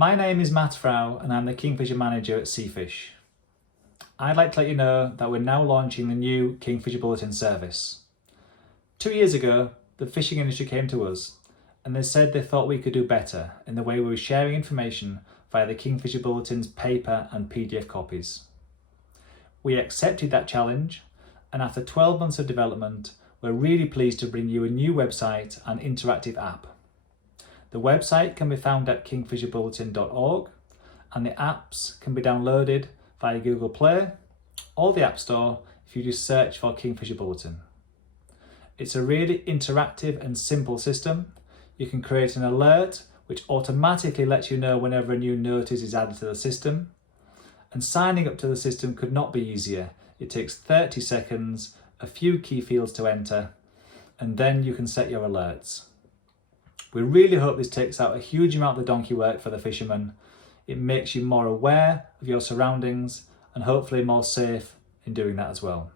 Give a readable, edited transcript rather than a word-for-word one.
My name is Matt Frau and I'm the Kingfisher manager at Seafish. I'd like to let you know that we're now launching the new Kingfisher Bulletin service. 2 years ago, the fishing industry came to us and they said they thought we could do better in the way we were sharing information via the Kingfisher Bulletin's paper and PDF copies. We accepted that challenge, and after 12 months of development, we're really pleased to bring you a new website and interactive app. The website can be found at kingfisherbulletin.org and the apps can be downloaded via Google Play or the App Store if you just search for Kingfisher Bulletin. It's a really interactive and simple system. You can create an alert which automatically lets you know whenever a new notice is added to the system. And signing up to the system could not be easier. It takes 30 seconds, a few key fields to enter, and then you can set your alerts. We really hope this takes out a huge amount of the donkey work for the fishermen. It makes you more aware of your surroundings and hopefully more safe in doing that as well.